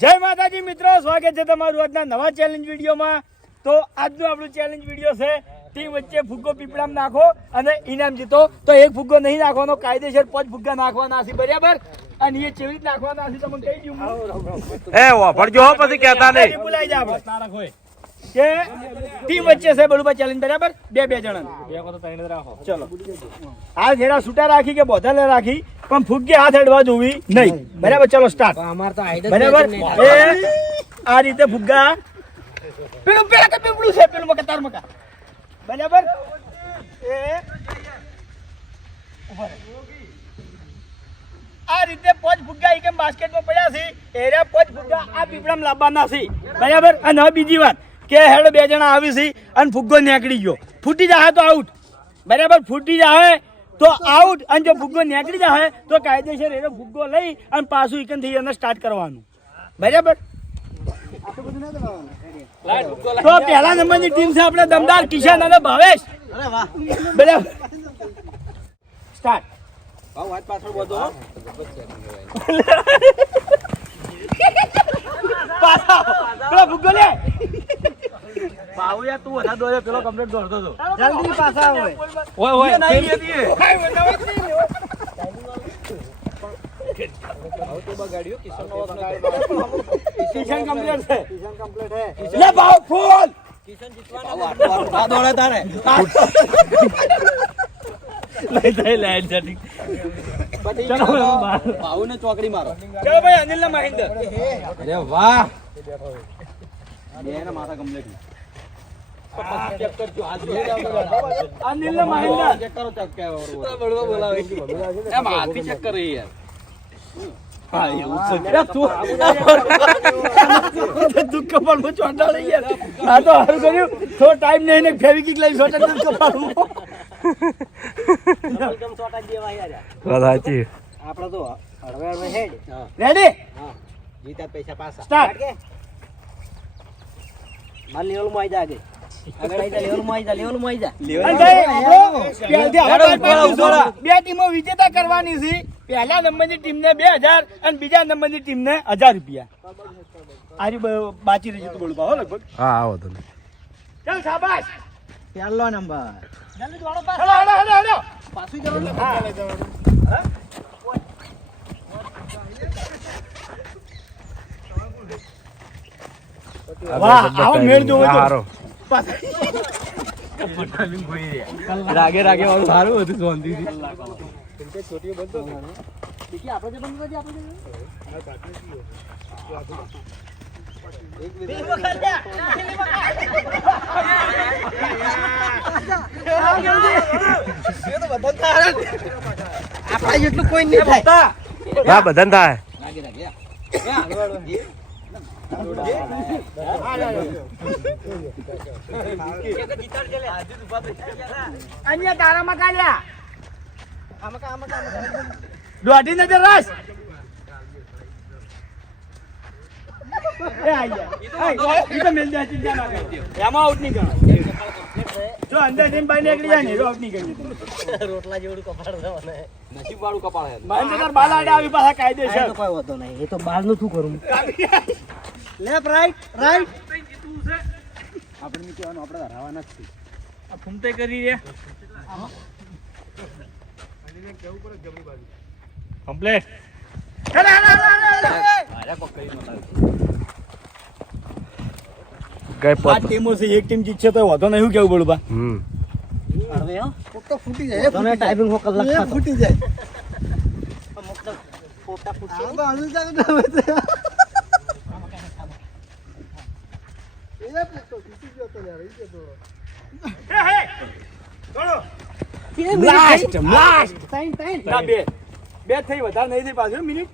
જય માતાજી મિત્રો સ્વાગત છે તમારું આજના નવા ચેલેન્જ વિડીયોમાં. તો આજનું આપણું ચેલેન્જ વીડિયો છે ટીમ વચ્ચે ફુગ્ગો પીપળામ નાખો અને ઇનામ જીતો. તો એક ફુગ્ગો નહીં નાખવાનો કાયદેસર પાંચ ફુગ્ગા નાખવાના છે બરાબર? અને એ કેવી રીતે નાખવાના છે તમને કહી દઉં હું. એ વાપરજો હો પછી કહેતા નહીં. બોલાઈ જા આપણે. કે ટીમ વચ્ચે છે બળુભાઈ ચેલેન્જ બરાબર? બે બે જણા. ચલો. આ ઘેરા છૂટા રાખી કે બોધલે રાખી પણ ફુગ્ગે હાથ અડવા જોવી નહીં. બરાબર? ચલો સ્ટાર્ટ અમાર તો બરાબર? એ આ રીતે ફુગ્ગા. પેલું પેલા કે પીપળું છે પેલું મકા તાર મકા. બરાબર? એ. આ રીતે પાંચ ફુગ્ગા એકમ બાસ્કેટમાં પડ્યા છે. એરા પાંચ ફુગ્ગા આ પીપળામાં લાવવાના છે. બરાબર? અને બીજી વાત. કે હેડ બે જણા આવી છે અને ફુગ્ગો નીકળી ગયો. ફૂટી જાય તો આઉટ. બરાબર? ફૂટી જાય તો આઉટ. અને જો ફુગ્ગો નીકળી જાય તો કાયદેસર એનો ફુગ્ગો લઈ અને પાછું એકનથી એને સ્ટાર્ટ કરવાનું. બરાબર? તો પહેલા નંબરની ટીમ છે આપણે દમદાર કિશન અને ભાવેશ. બરાબર સ્ટાર્ટ ભાવ હાથ પાછળ બધો પાછા પેલો ફુગ્ગો લે. બાવળિયા તું વધારે દોડ્યો, પેલો દોડતો હતો. જલ્દી પાછા ઓય, ઓય, નહીં હતી. કમ્પ્લીટ ચોકડી મારો. ચલો ભાઈ અનિલ ના મહેન્દ્ર અરે વાહ. માથા complete. અનિલ ના ચેક. લે તું. પૈસા પાછા સ્ટાર્ટ માર લેવલમાં આઈ જા આગળ. બે ટીમો વિજેતા કરવાની છે પહેલા નંબરની ટીમને બે હજાર અને બીજા નંબરની ટીમને હજાર રૂપિયા આરી બાચી રહી તું બોલું હો લગભગ હા આવો તમે ચાલ શાબાશ પહેલો નંબર જલ્દી દોડો પાસ. હેલો હેલો હેલો પાછું જવાનું હા. વાહ, આવો મેળ જોવો તો. રાગે રાગે વાળું સારું હતું શાંતિથી. આપણા જેટલું કોઈ નહીં થાય. બધા થાય. રાગે રાગે અહીંયા તારામાં કાઢ્યા દોઢી નજર રસ એ આયા. એ, ઈ તો મેલ દે, ચિંતા ના કરજો. એમાં આઉટ નહીં ગણાય. જો અંદર જઈને બહાર નીકળી જાય ને એ આઉટ નહીં ગણી રોટલા જેવડું કપાળ નસીબ વાળું કપાળ હે મહેન્દ્ર તાર બાલ આવી પાછા કાયદેસર. કોઈ વાંધો નહીં. એ તો બહારનું શું કરું? Left right right. આપણે કહેવાનું આપણે હરાવાના જ છે આ ફૂમતે કરી રે કમ્પ્લેટ ગઈ આ ટીમો છે એક ટીમ જીતશે તો વાંધો નહીં શું કેવું બોલું બા? હમ. ફૂટી જાય. તમે હો કલાક ખાતો. ફૂટી જાય. અમુક તો ફોટા ફૂટશે આ બાજુ જાવ તમે લાસ્ટ લાસ્ટ ટાઈમ ટાઈમ ના બે બે થઈ વધારે નહીં થઈ પાછું મિનિટ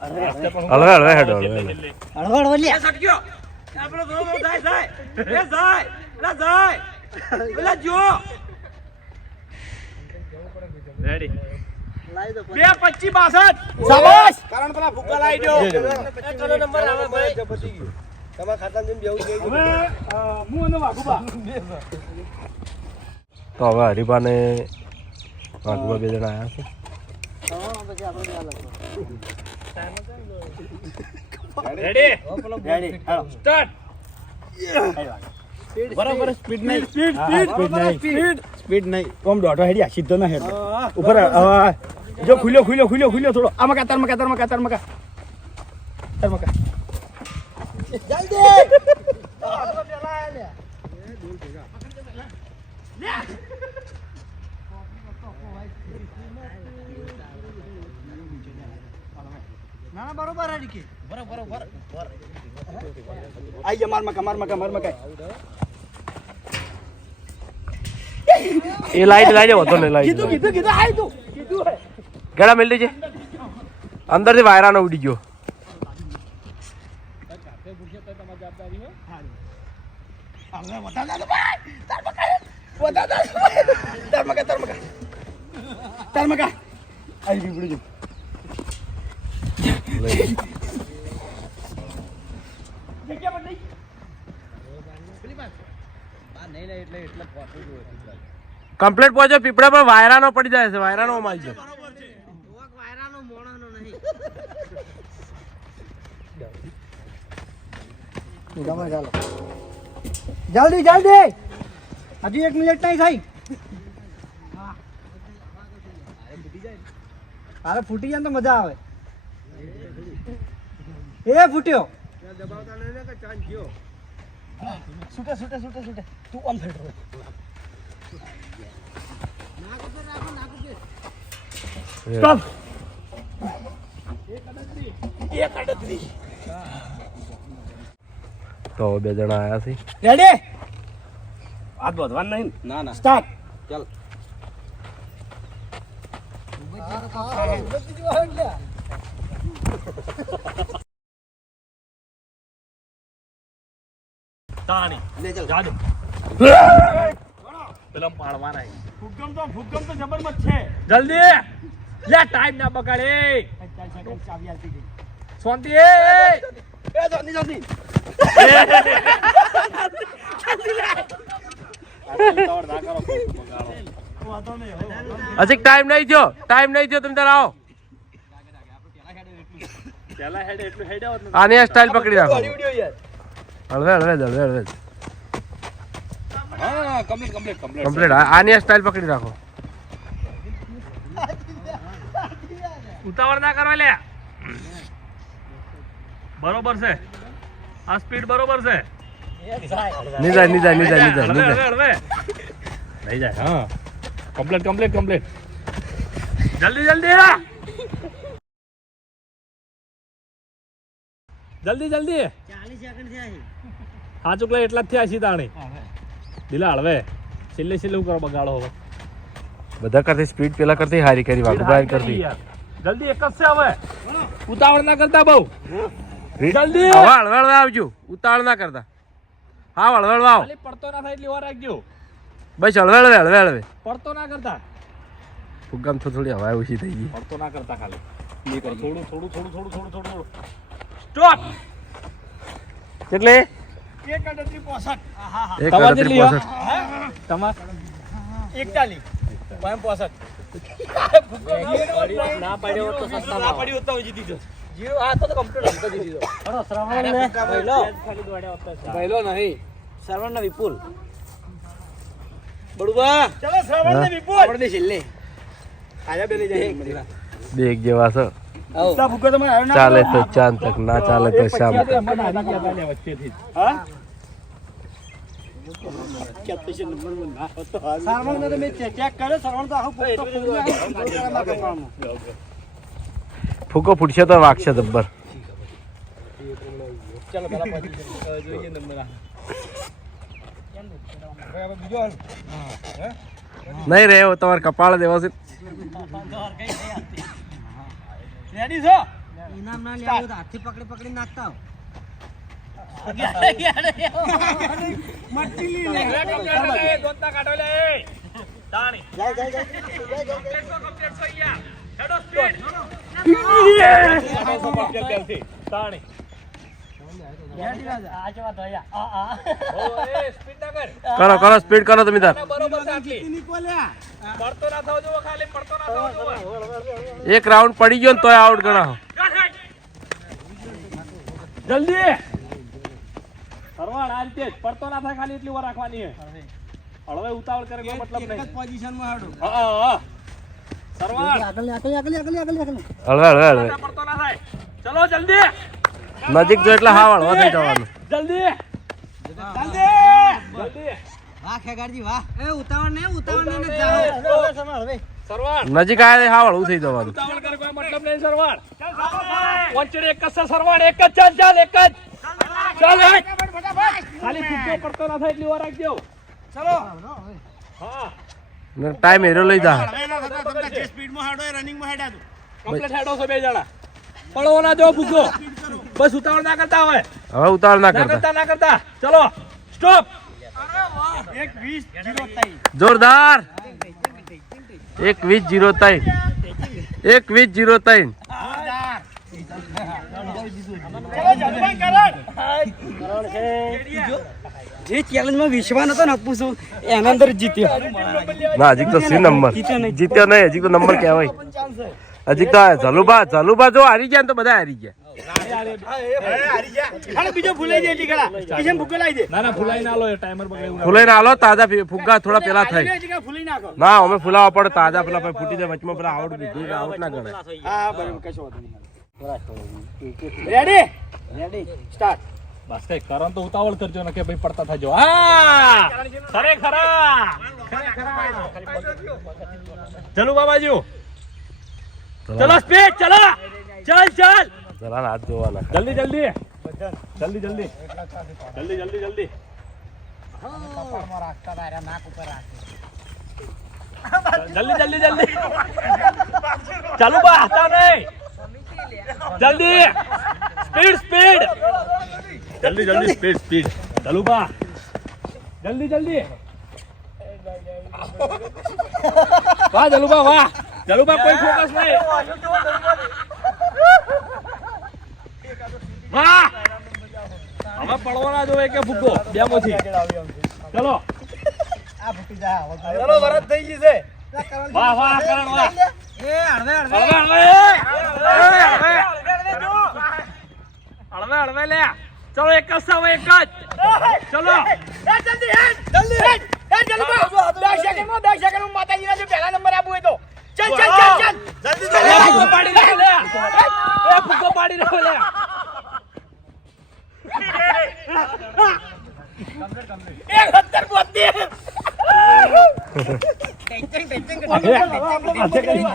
હળવે હળવે હેડો હળવે હળવે. હળવળ વલ્યા સટક્યો આપણો ધોરો જાય જાય એ જાય એલા જાય એલા જો રેડી બે પચી બાસઠ શાબાશ કારણ પેલા ભૂકા લાવી દો નંબર આવે ભાઈ તમારા ખાતામાં જેમ બેવું હવે અ, હું અને વાઘુબા. તો હવે હરીબાને વાઘુબા બે જણા આવ્યા છે. બરાબર સ્પીડ નહીં. સ્પીડ સ્પીડ સ્પીડ નહીં સ્પીડ સ્પીડ નહીં. ઓમ દોઢો હેડી સીધો ના હેડ. ઉપર જો ખુલ્યો ખુલ્યો ખુલ્યો ખુલ્યો થોડો. આ મકા તાર મકા તાર મકા તાર મકા તાર મકા ના ના બરોબર હે ડીકે. આઈ જા માર મકા માર મકા માર મકા એ લાઈટ લાઈટ વધો ને લાઈટ કીધું કીધું કીધું આઈ તું. કીધું હે ગળા મેળ દેજે. અંદરથી વાયરાનો ઉડી ગયો હવે વધારે ના ભાઈ તાર મકા વધારે તાર મકા તાર મકા તાર મકા આઈ બીબડું પર નહીં કમ્પ્લીટ પહોંચો પીપળા પર વાયરાનો પડી જાય છે વાયરાનો માલ છે. વાયરાનો મોણાનો નહીં જલ્દી જલ્દી. હજી એક મિનિટ નહીં થઈ અરે ફૂટી જાય તો મજા આવે. એ ફૂટ્યો. છૂટે છૂટે છૂટે છૂટે. તું આમ ફેટ સ્ટોપ તો બે જણા આયા છે. રેડી હાથ વધવાનું નહીં. ના ના સ્ટાર્ટ ચાલ. તાણી. જાદુ પેલા પાડવાના ફુગમ તો ફુગમ તો જબરમસ્ત છે. જલ્દી. લે ટાઈમ ના બગાડે. ચાવી આવતી ગઈ શાંતિ એ એ. જલ્દી જલ્દી હજી ટાઈમ નહીં થયો. ટાઈમ નહીં થયો તમે તાર આવો. આની સ્ટાઇલ પકડી રાખો. હળવે હળવે હળવે હળવે. કમ્પ્લીટ આની સ્ટાઇલ પકડી રાખો. ઉતાવળ ના કરવા લે. બરોબર છે. આ સ્પીડ બરોબર છે. નિજાય નિજાય નિજાય નિજાય નિજાય હળવે. જાય હા. કમ્પ્લીટ કમ્પ્લેટ કમ્પ્લેટ જલ્દી જલ્દી જલ્દી જલ્દી. ચાલીસ સેકન્ડ થયા હા ચુકલા એટલા જ થયા છે તાણી. દિલા હળવે. છેલ્લે છેલ્લે હું કરો બગાડો હવે. બધા કરતી સ્પીડ પેલા કરતી હારી કરી વાઘુભાઈ કરતી. જલ્દી એક જ છે હવે. ઉતાવળ ના કરતા બહુ. જલ્દી. હવે હળવે હળવે આવજો. ઉતાવળ ના કરતા. હા હળવે આવ પડતો ના થાય એટલી વાર રાખજો. બસ હળવે હળવે હળવે હળવે પડતો ના કરતા. ફુગ્ગામ તો થોડી હવા ઓછી થઈ ગઈ. પડતો ના કરતા ખાલી. થોડું થોડું થોડું થોડું થોડું થોડું થોડું. સ્ટોપ! કેટલે એક અડત્રીસ પોસઠ. એક તમારે કેટલી પોસઠ. તમાર? પાંચ પોસઠ. ના પાડ્યો તો સસ્તા ના પડ્યું તો જીતી જશે જીરો આ તો કમ્પ્લીટ હમતો જીતી જશે અરે શ્રવણ લે. પહેલો નહીં. શ્રવણ ને વિપુલ. બડુબા ચલો શ્રવણ ને વિપુલ આપણે છેલ્લે આયા બે લઈ જાય બે એક જેવા છે તા ભૂકો તમે આવ્યો ના ચાલે તો ચાંદ તક ના ચાલે તો શામ તક. વચ્ચેથી હા કેપ્ટન નંબર વન ના હતો હાલ. શ્રવણ ને તો મેં ચેક કર્યો શ્રવણ તો આખું પોતો ફૂલી આવ્યો. ગોળકામાં કપાળમાં. ફૂકો ફૂટશે તો વાગશે જબ્બર ચાલો પેલા પછી જોઈએ નંબર આ હવે બીજો હાલ નહીં રે તમારે કપાળ દેવા છે. રેડી છો? ઇનામ ના લેવું હાથથી પકડી પકડી નાખતા તાણી. કર. કરો કરો સ્પીડ કરો તમે તાર. બરોબર છે આટલી પડતો ના થવો જોવો ખાલી પડતો ના થવો જોવો. એક રાઉન્ડ પડી ગયો ને તોય આઉટ ગણાવો. જલ્દી. સરવાળ આ રીતે પડતો ના થાય ખાલી એટલી વાર રાખવાની છે. હળવે ઉતાવળ કરે મતલબ નહીં. પોઝિશનમાં હાડો. હા, હા, હા. સરવાળ. આગળ આગળ આગળ આગળ આગળ આગળ હળવે હળવે હળવે. પડતો ના થાય. ચલો જલ્દી. નજીક જો એટલે હા વાળવા થઈ જવાનું. જલ્દી. જલ્દી વાહ ખેગારજી વાહ. એ ઉતાવળ નહીં ઉતાવળ ને જાઓ. સરવાળ નજીક આવે હા હળવું થઈ જવાનું. ઉતાવળ કરે કોઈ મતલબ નહીં સરવાળ પંચડી એક જ સરવાળ એક જ ચાલ ચાલ એક જ. ચાલ ખાલી ફૂટકો પડતો ના થાય એટલી વાર રાખજો. ચલો. હા. ટાઈમ એરો લઈ જા. સ્પીડમાં હાડો રનિંગમાં હેડા કમ્પ્લીટ હેડો છો બે જણા. પડવો ના જો ભૂખો બસ ઉતાવળ ના કરતા હોય. હવે ઉતાવળ ના કરતા. કરતા ના કરતા. ચલો સ્ટોપ જોરદાર. એક વીસ જીરો ત્રણ. એક વીસ જીરો ત્રણ. જે ચેલેન્જમાં વિશ્વાસ હતો ને પૂછું એના અંદર જીત્યો. ના હજી તો સી નંબર જીત્યો નહીં. હજી તો નંબર કહેવાય. હજી તો ઝલુબા ઝલુબા જો હારી ગયા તો બધા હારી ગયા. ફૂલાઈ ના લો તાજા ફુગ્ગા થોડા પેલા થઈ ના અમે ફૂલાવા પડે તાજા પેલા ભાઈ ફૂટી બસ કઈ તો ઉતાવળ કરજો ને કે ભાઈ પડતા થજો હા! ખરેખરા! જલુ બાબાજી ચલો સ્પીડ ચલો. ચાલ ચાલ. જરા હાથ જોવાના જલ્દી જલ્દી. જલ્દી જલ્દી. જલ્દી જલ્દી જલ્દી. જલ્દી જલ્દી જલ્દી. ચાલુ બા હતા નહીં. જલ્દી. Speed speed. જલ્દી જલ્દી સ્પીડ સ્પીડ. ચાલુ બા. જલ્દી જલ્દી. વાહ જલુબા વાહ. જલુબા કોઈ ફોકસ નહીં. વાહ! હવે પડવાના જોવે કે ફૂકો? બે મોથી ચલો. ચલો વરત થઈ ગઈ છે. વાહ વાહ કરણ વાહ. એ હળવે હળવે. હળવે હળવે હળવે હળવે. લે. ચલો એક જ સાવ એક જ. ચલો. એ જલ્દી હેડ જલ્દી હેડ એ જલ્દી બા 10 સેકન્ડમાં 10 સેકન્ડમાં માતાજીના જો પહેલા નંબર આપું હોય તો.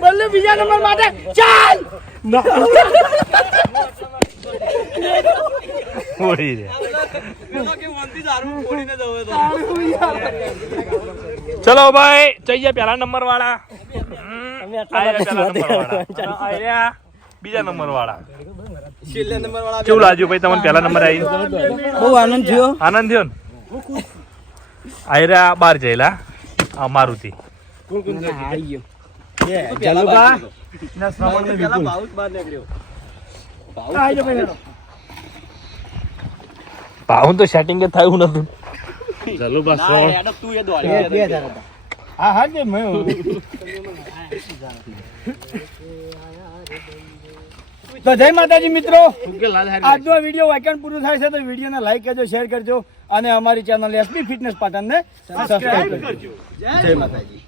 બલ્લે બીજા નંબર માટે ચાલ! ઓડી રે. ચલો ભાઈ જઈએ પહેલા નંબર વાળા બીજા નંબર વાળા કેવું લાગ્યું ભાઈ તમને પહેલા નંબર આવી બહુ આનંદ થયો. આનંદ થયો ને? આયરા બાર જયેલા આ મારુતિ. કોણ કોણ આવી ગયો જલુકા ના શ્રવણ ને વિપુલ બાઉસ બાર નીકળ્યો. બાઉસ આજો પેલો ભાવ તો સેટિંગ જ થયું નતું. જલો બસ તું એ દોડ્યો બે હજાર હા હા જે મેં તો જય માતાજી મિત્રો. આજનો વીડિયો વાયકન પૂરું થાય છે તો વિડીયોને લાઈક કરજો શેર કરજો. અને અમારી ચેનલ એસબી ફિટનેસ પાટણને સબસ્ક્રાઈબ કરજો. જય માતાજી.